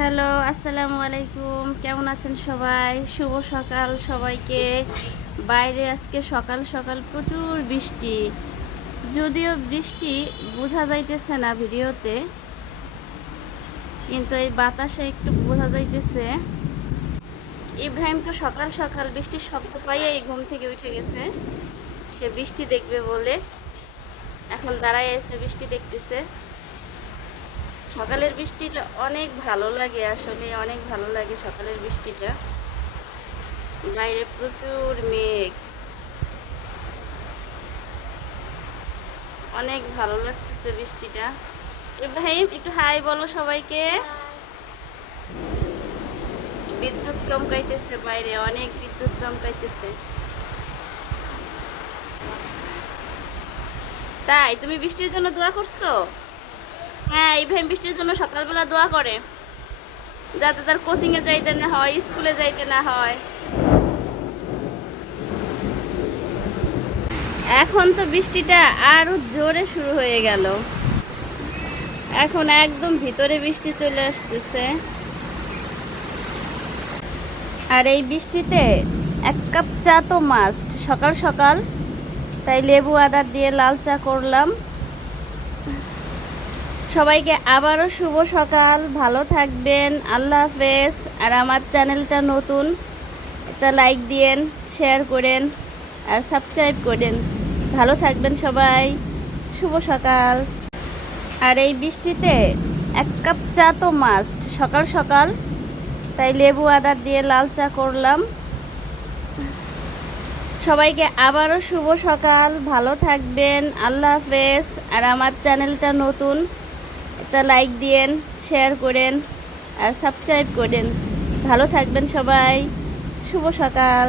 Hello, আসসালামু আলাইকুম। কেমন আছেন সবাই? শুভ সকাল সবাইকে। বাইরে আজকে সকাল সকাল প্রচুর বৃষ্টি। যদিও বৃষ্টি বোঝা যাইতেছে না ভিডিওতে, কিন্তু এই বাতাসে একটু বোঝা যাইতেছে। ইব্রাহিম তো সকাল সকাল বৃষ্টির শব্দ পাইয়ে এই ঘুম থেকে উঠে গেছে। সে বৃষ্টি দেখবে বলে এখন দাঁড়ায় এসে বৃষ্টি দেখতেছে। সকালের বৃষ্টিটা অনেক ভালো লাগে, আসলে অনেক ভালো লাগে সকালের বৃষ্টিটা। বাইরে প্রচুর মেঘ, অনেক ভালো লাগতেছে বৃষ্টিটা। ইব্রাহিম একটু হাই বলো সবাইকে। বিদ্যুৎ চমকাইতেছে, বাইরে অনেক বিদ্যুৎ চমকাইতেছে। তাই তুমি বৃষ্টির জন্য দোয়া করছো? হ্যাঁ, ইব্রাহিম বৃষ্টির জন্য সকালবেলা দোয়া করে, যাতে তার কোচিংয়ে যাইতে না হয়, স্কুলে যাইতে না হয়। এখন তো বৃষ্টিটা আরো জোরে শুরু হয়ে গেল। এখন একদম ভিতরে বৃষ্টি চলে আসতেছে। আর এই বৃষ্টিতে এক কাপ চা তো মাস্ট সকাল সকাল। তাই লেবু আদা দিয়ে লাল চা করলাম। সবাইকে আবারও শুভ সকাল, ভালো থাকবেন, আল্লাহ হাফেজ। আর আমার চ্যানেলটা নতুন, একটা লাইক দিয়েন, শেয়ার করেন আর সাবস্ক্রাইব করেন। ভালো থাকবেন সবাই, শুভ সকাল। আর এই বৃষ্টিতে এক কাপ চা তো মাস্ট সকাল সকাল। তাই লেবু আদা দিয়ে লাল চা করলাম। সবাইকে আবারও শুভ সকাল, ভালো থাকবেন, আল্লাহ হাফেজ। আর আমার চ্যানেলটা নতুন, একটা লাইক দিয়েন, শেয়ার করেন আর সাবস্ক্রাইব করেন। ভালো থাকবেন সবাই, শুভ সকাল।